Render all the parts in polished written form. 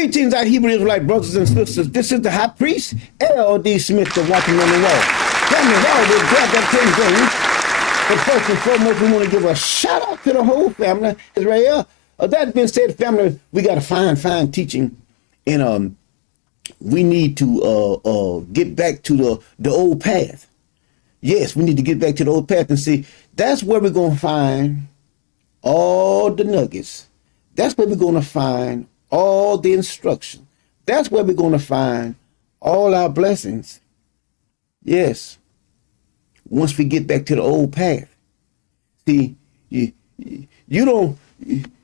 Greetings, our Hebrew Israelite brothers and sisters. This is the high priest, L.D. Smith, the Watchman on the wall. Family, always glad that things. But first and foremost, we want to give a shout out to the whole family. Israel. That being said, family, we got a fine teaching, and we need to get back to the old path. Yes, we need to get back to the old path and see. That's where we're going to find all the nuggets. That's where we're going to find all the instruction. That's where we're going to find all our blessings. Yes. Once we get back to the old path. See, you don't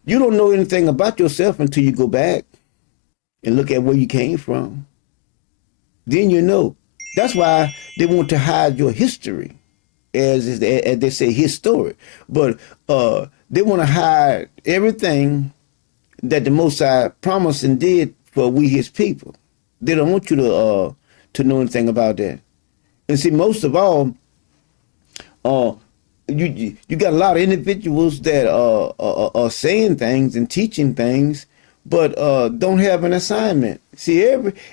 know anything about yourself until you go back and look at where you came from. Then you know. That's why they want to hide your history, as they say, his story. But they want to hide everything that the Most High promised and did for we, his people. They don't want you to know anything about that. And see, most of all, you got a lot of individuals that are saying things and teaching things, but don't have an assignment. See,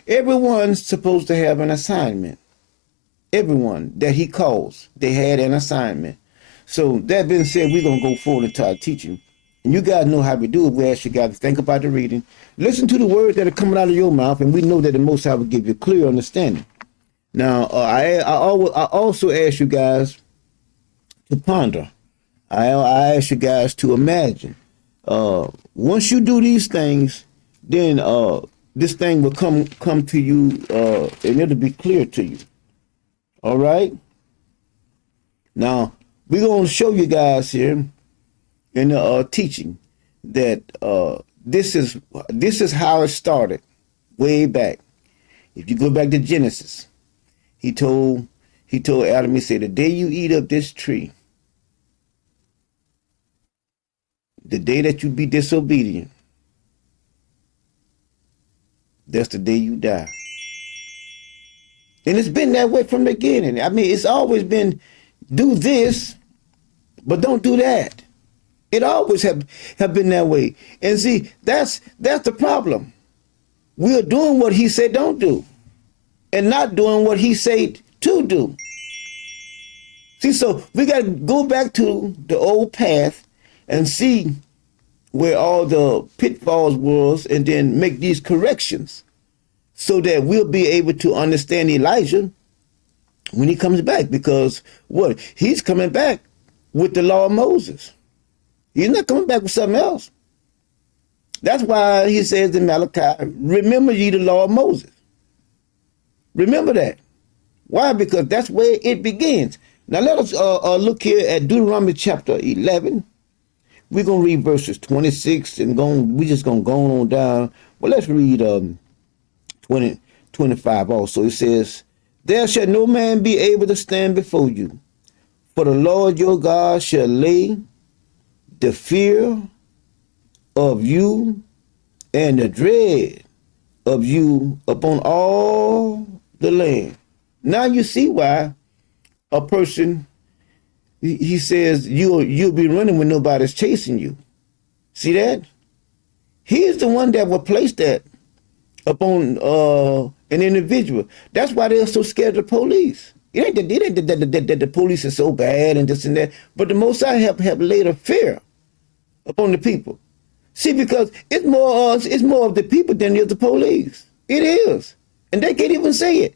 everyone's supposed to have an assignment. Everyone that he calls, they had an assignment. So that being said, we're going to go forward into our teaching. And you guys know how we do it. We ask you guys to think about the reading. Listen to the words that are coming out of your mouth, and we know that the Most High will give you clear understanding. Now, I also ask you guys to ponder. I ask you guys to imagine. Once you do these things, then this thing will come to you, and it'll be clear to you. All right? Now, we're going to show you guys here in the teaching that this is how it started way back. If you go back to Genesis, he told Adam, he said, the day you eat of this tree, the day that you be disobedient, that's the day you die. And it's been that way from the beginning. I mean, it's always been do this, but don't do that. It always have been that way. And see, that's the problem. We're doing what he said don't do, and not doing what he said to do. See, so we got to go back to the old path and see where all the pitfalls was, and then make these corrections so that we'll be able to understand Elijah when he comes back. Because what? He's coming back with the law of Moses. He's not coming back with something else. That's why he says in Malachi, remember ye the law of Moses. Remember that. Why? Because that's where it begins. Now let us look here at Deuteronomy chapter 11. We're going to read verses 26 and we're just going to go on down. Well, let's read 25 also. It says, there shall no man be able to stand before you, for the Lord your God shall lay the fear of you and the dread of you upon all the land. Now you see why a person, he says, you'll be running when nobody's chasing you. See that? He is the one that will place that upon an individual. That's why they're so scared of the police. It ain't that the police is so bad and this and that, but the Most High have laid a fear upon the people. See, because it's more of the people than it is the police. It is. And they can't even say it.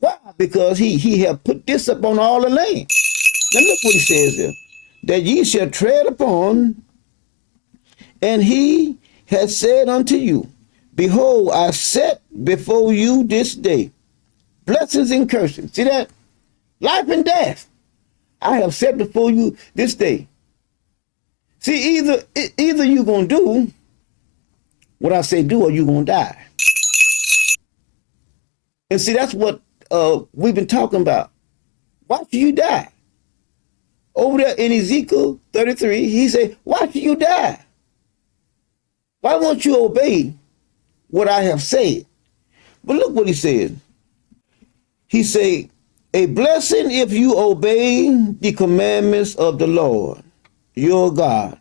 Why? Because he have put this upon all the land. Now look what he says here. That ye shall tread upon, and he has said unto you, behold, I set before you this day blessings and curses. See that? Life and death. I have set before you this day. See, either you're going to do what I say do, or you're going to die. And see, that's what we've been talking about. Why should you die? Over there in Ezekiel 33, he said, why should you die? Why won't you obey what I have said? But look what he said. He said, a blessing if you obey the commandments of the Lord, your God,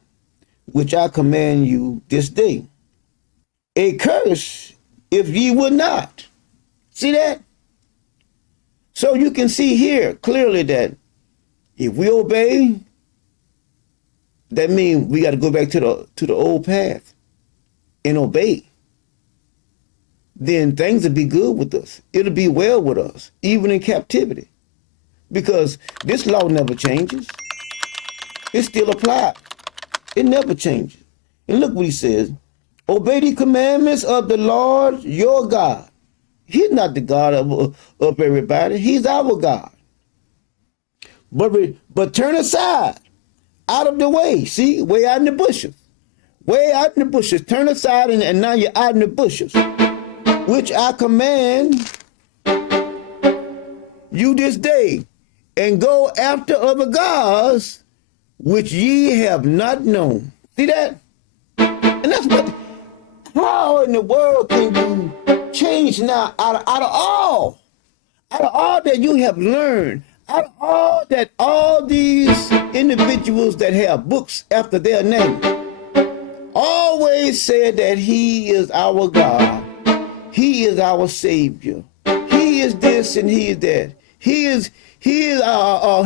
which I command you this day. a curse if ye would not. See that? So you can see here clearly that if we obey, that means we got to go back to the old path and obey. Then things will be good with us. It'll be well with us, even in captivity. Because this law never changes. It still applies. It never changes. And look what he says. Obey the commandments of the Lord your God. He's not the God of everybody. He's our God. But turn aside out of the way. See, way out in the bushes. Way out in the bushes. Turn aside and now you're out in the bushes. Which I command you this day. And go after other gods which ye have not known. See that? And that's what, how in the world can you change now out of all that you have learned, out of all that all these individuals that have books after their name always said that he is our God, he is our Savior, he is this and he is that,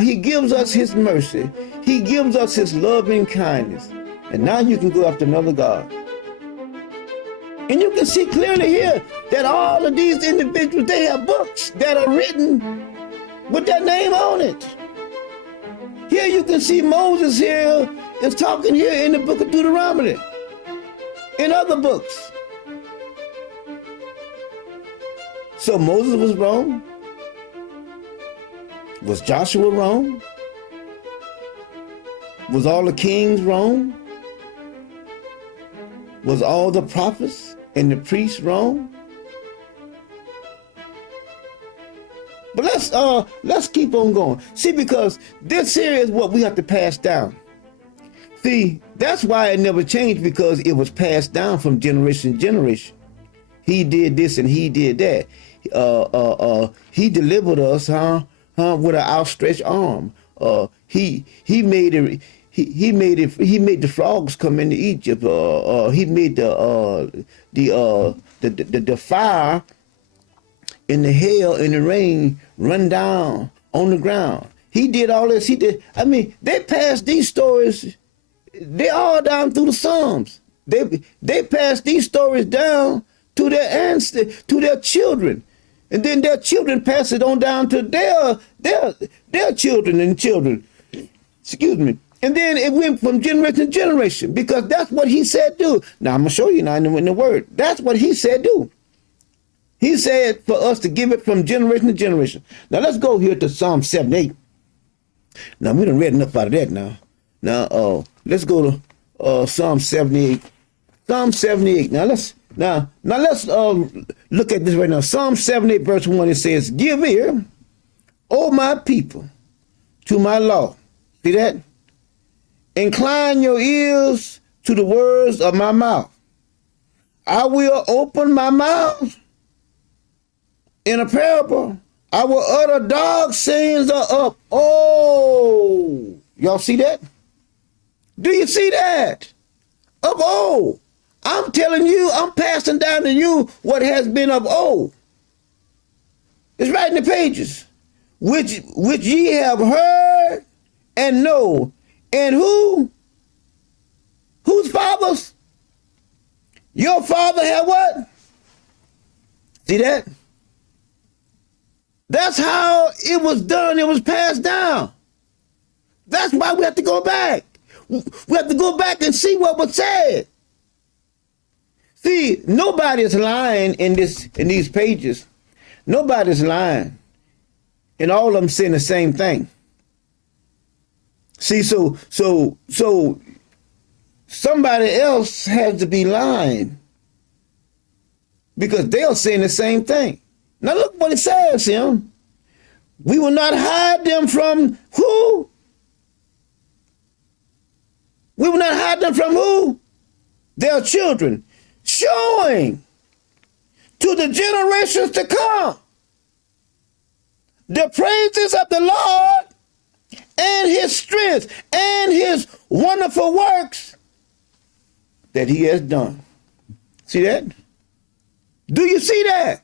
he gives us his mercy, he gives us his loving kindness, and now you can go after another God. And you can see clearly here that all of these individuals, they have books that are written with their name on it. Here you can see Moses here is talking here in the book of Deuteronomy, in other books. So Moses was wrong. Was Joshua wrong? Was all the kings wrong? Was all the prophets and the priests wrong? But let's keep on going. See, because this here is what we have to pass down. See, that's why it never changed, because it was passed down from generation to generation. He did this and he did that. He delivered us, with an outstretched arm. He made the frogs come into Egypt. He made the fire and the hail and the rain run down on the ground. He did all this. He did. I mean, they passed these stories. They all down through the Psalms. They passed these stories down to their ancestors, to their children. And then their children pass it on down to their children and children. Excuse me. And then it went from generation to generation, because that's what he said do. Now I'm going to show you now in the word. That's what he said do. He said for us to give it from generation to generation. Now let's go here to Psalm 78. Now we done read enough out of that now. Now let's go to Psalm 78. Psalm 78. Now let's look at this right now. Psalm 78 verse 1, it says, "Give ear, O my people, to my law." See that? "Incline your ears to the words of my mouth. I will open my mouth in a parable. I will utter dog sayings up." Oh, y'all see that? Do you see that? Of old. I'm telling you, I'm passing down to you what has been of old. It's right in the pages. Which ye have heard and know. And who? Whose fathers? Your father had what? See that? That's how it was done. It was passed down. That's why we have to go back. We have to go back and see what was said. See, nobody's lying in these pages. Nobody's lying. And all of them saying the same thing. See, so somebody else has to be lying, because they're saying the same thing. Now look what it says here. We will not hide them from who? We will not hide them from who? Their children. Showing to the generations to come the praises of the Lord and his strength and his wonderful works that he has done. See that? Do you see that?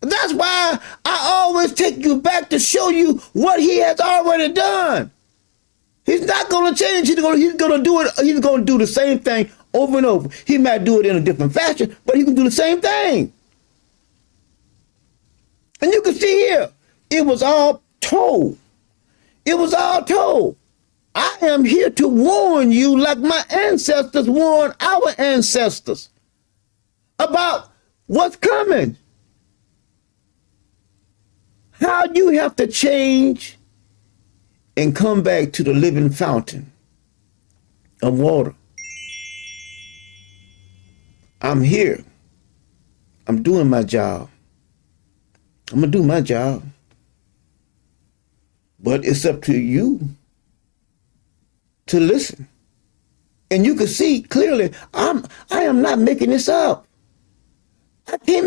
That's why I always take you back to show you what he has already done. He's not going to change. He's going to do it. He's going to do the same thing over and over. He might do it in a different fashion, but he can do the same thing. And you can see here, it was all told. It was all told. I am here to warn you like my ancestors warned our ancestors about what's coming. How you have to change and come back to the living fountain of water. I'm here. I'm doing my job. I'm going to do my job. But it's up to you to listen. And you can see clearly, I am not making this up. I can't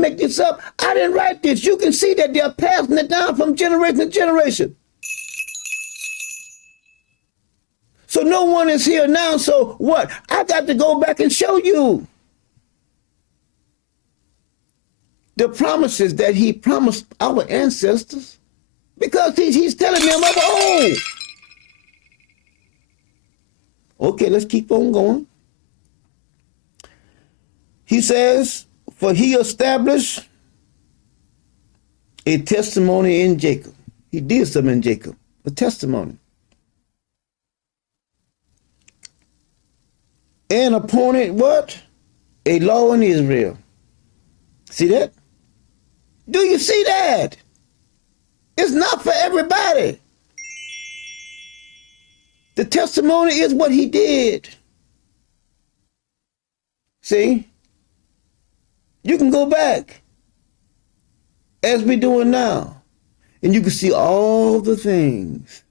make this up. I didn't write this. You can see that they're passing it down from generation to generation. So no one is here now, so what? I got to go back and show you the promises that he promised our ancestors, because he's telling them of old. Okay, let's keep on going. He says, for he established a testimony in Jacob. He did something in Jacob, a testimony. And appointed what? A law in Israel. See that? Do you see that? It's not for everybody. The testimony is what he did. See? You can go back, as we're doing now, and you can see all the things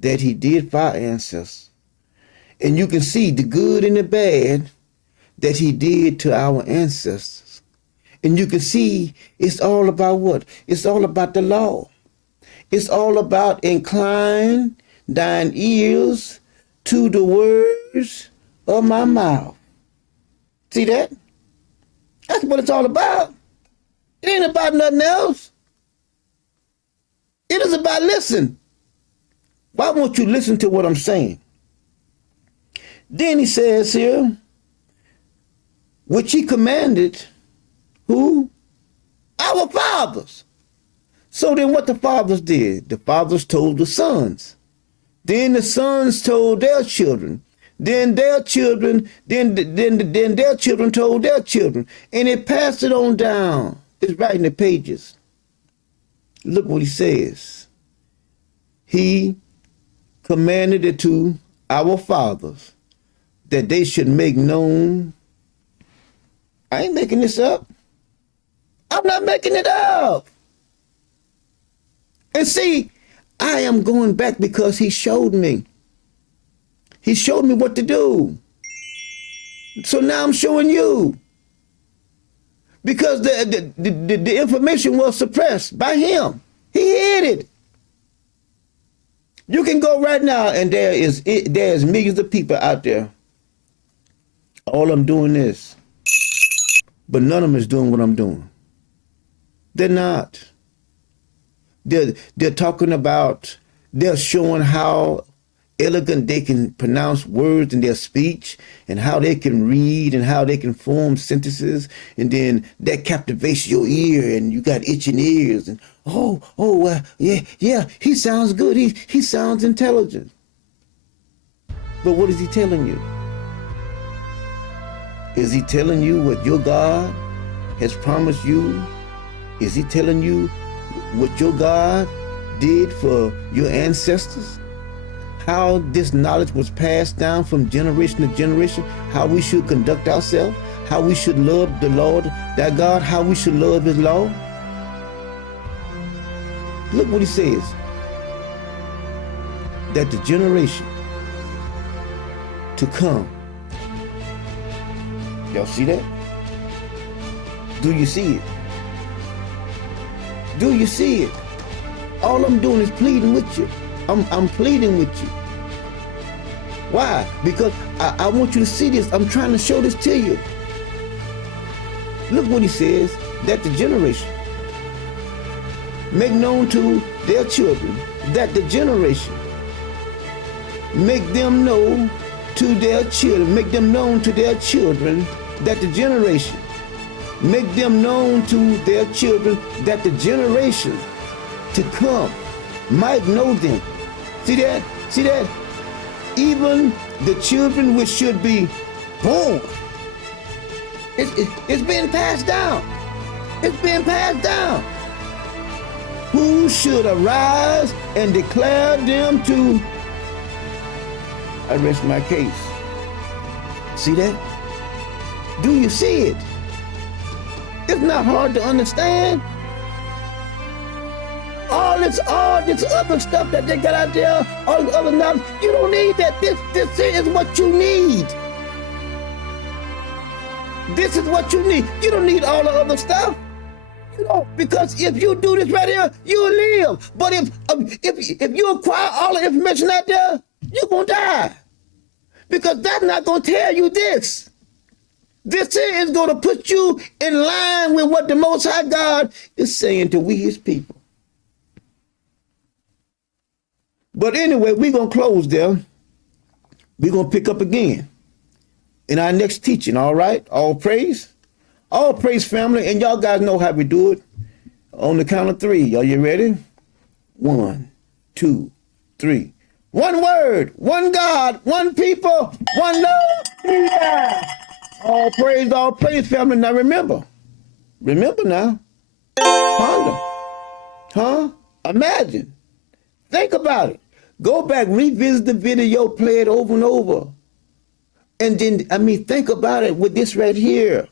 that he did for our ancestors. And you can see the good and the bad that he did to our ancestors. And you can see it's all about what? It's all about the law. It's all about incline thine ears to the words of my mouth. See that? That's what it's all about. It ain't about nothing else. It is about listen. Why won't you listen to what I'm saying? Then he says here, which he commanded, who? Our fathers. So then what the fathers did? The fathers told the sons. Then the sons told their children. Then their children, then their children told their children. And it passed it on down. It's right in the pages. Look what he says. He commanded it to our fathers that they should make known. I ain't making this up. I'm not making it up. And see, I am going back because he showed me. He showed me what to do. So now I'm showing you. Because the information was suppressed by him. He hid it. You can go right now and there's millions of people out there. All I'm doing is, but none of them is doing what I'm doing. They're not. They're talking about, they're showing how elegant they can pronounce words in their speech and how they can read and how they can form sentences, and then that captivates your ear and you got itching ears and yeah, he sounds good. He sounds intelligent. But what is he telling you? Is he telling you what your God has promised you? Is he telling you what your God did for your ancestors? How this knowledge was passed down from generation to generation? How we should conduct ourselves? How we should love the Lord, that God? How we should love his law? Look what he says. That the generation to come. Y'all see that? Do you see it? Do you see it? All I'm doing is pleading with you. I'm pleading with you. Why? Because I want you to see this. I'm trying to show this to you. Look what he says, that the generation. Make known to their children, that the generation. Make them know to their children, make them known to their children, that the generation. Make them known to their children, that the generation to come might know them. See that? See that? Even the children which should be born. It's being passed down. It's being passed down. Who should arise and declare them to? I rest my case. See that? Do you see it? It's not hard to understand. All this other stuff that they got out there, all this other knowledge, you don't need that. This is what you need. This is what you need. You don't need all the other stuff. You know, because if you do this right here, you'll live. But if you acquire all the information out there, you're gonna die. Because that's not gonna tell you this. This is going to put you in line with what the Most High God is saying to we, his people. But anyway, we're going to close there. We're going to pick up again in our next teaching, all right? All praise, family. And y'all guys know how we do it. On the count of three. Are you ready? 1, 2, 3. One word, one God, one people, one love. Yeah. All praise, family. Now remember now. Ponder. Imagine. Think about it. Go back, revisit the video, play it over and over. And then, think about it with this right here.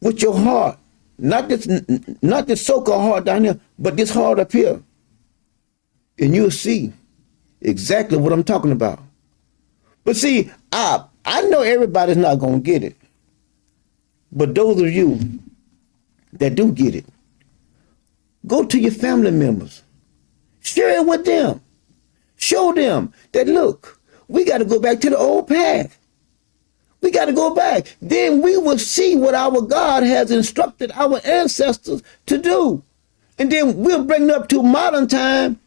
With your heart. Not this so-called heart down here, but this heart up here. And you'll see exactly what I'm talking about. But see, I know everybody's not going to get it. But those of you that do get it, go to your family members. Share it with them. Show them that, look, we got to go back to the old path. We got to go back. Then we will see what our God has instructed our ancestors to do. And then we'll bring it up to modern time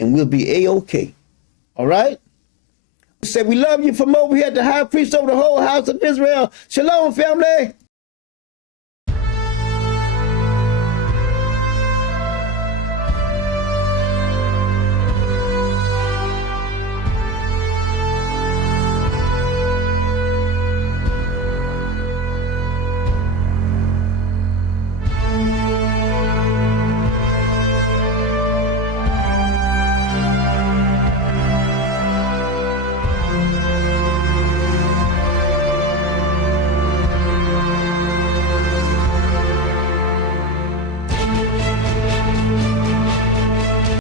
and we'll be A-OK. All right? Say we love you from over here at the high priest over the whole house of Israel. Shalom, family.